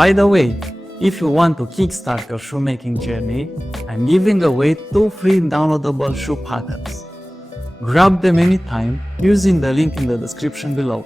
By the way, if you want to kickstart your shoemaking journey, I'm giving away 2 free downloadable shoe patterns. Grab them anytime using the link in the description below.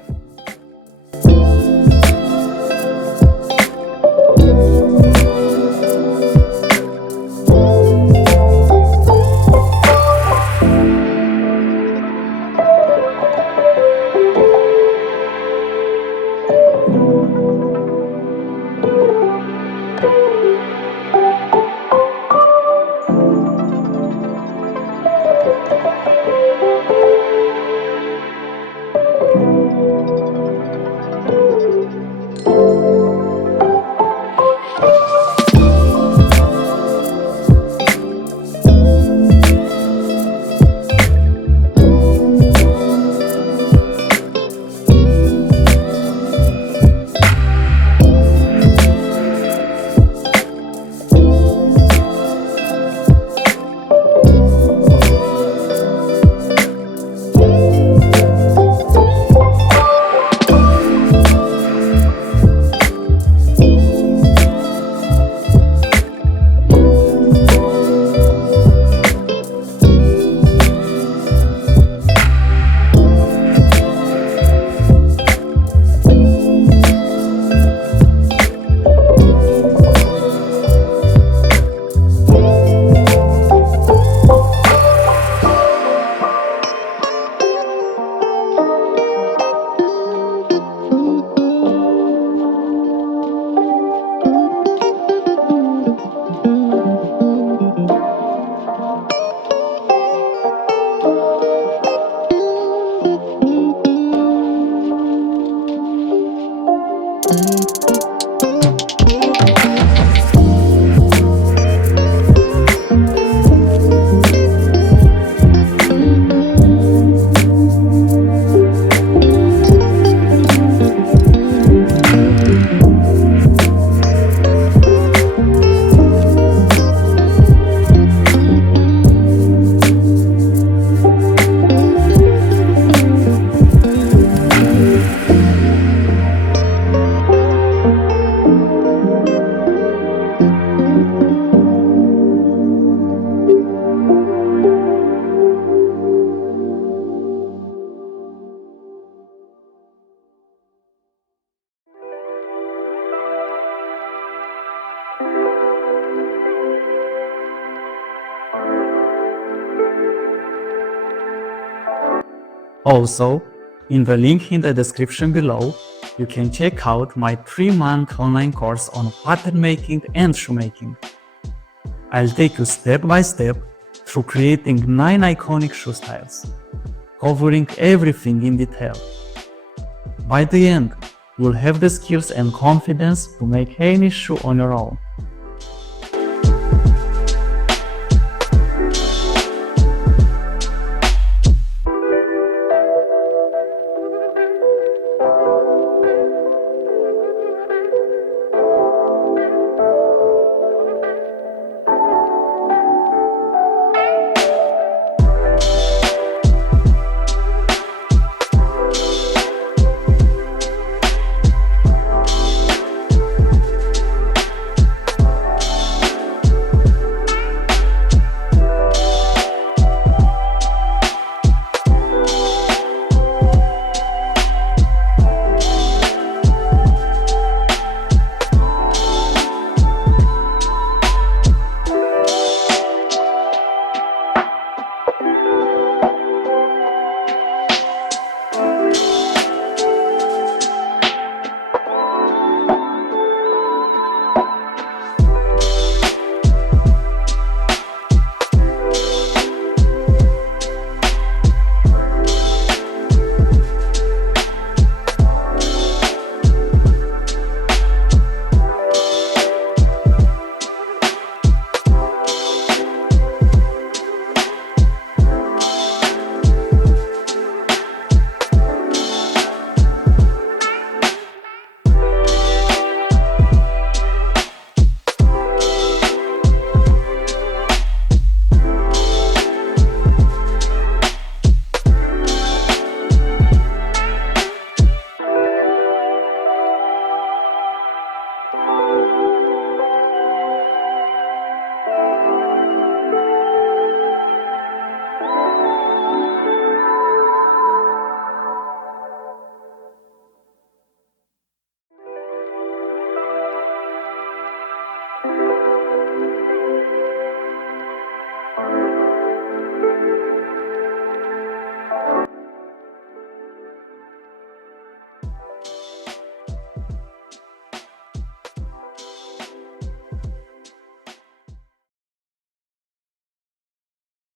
Also, in the link in the description below, you can check out my 3-month online course on pattern making and shoemaking. I'll take you step by step through creating 9 iconic shoe styles, covering everything in detail. By the end, you'll have the skills and confidence to make any shoe on your own.